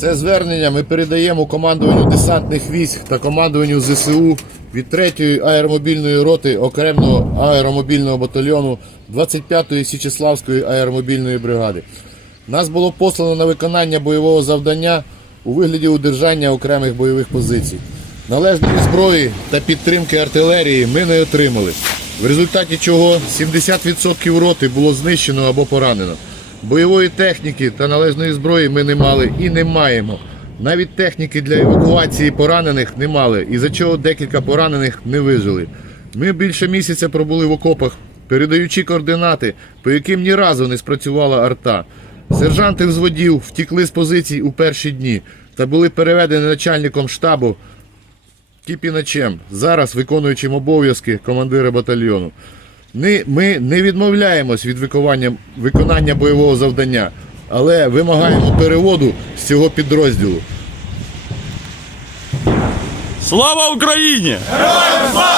Це звернення ми передаємо командуванню десантних військ та командуванню ЗСУ від 3-ї аеромобільної роти окремого аеромобільного батальйону 25-ї Січеславської аеромобільної бригади. Нас було послано на виконання бойового завдання у вигляді удержання окремих бойових позицій. Належної зброї та підтримки артилерії ми не отримали, в результаті чого 70% роти було знищено або поранено. Бойової техніки та належної зброї ми не мали і не маємо. Навіть техніки для евакуації поранених не мали, із-за чого декілька поранених не вижили. Ми більше місяця пробули в окопах, передаючи координати, по яким ні разу не спрацювала арта. Сержанти взводів втікли з позицій у перші дні та були переведені начальником штабу Кіпіначем, зараз виконуючим обов'язки командира батальйону. Ми не відмовляємось від виконання, виконання бойового завдання, але вимагаємо переводу з цього підрозділу. Слава Україні! Героям слава!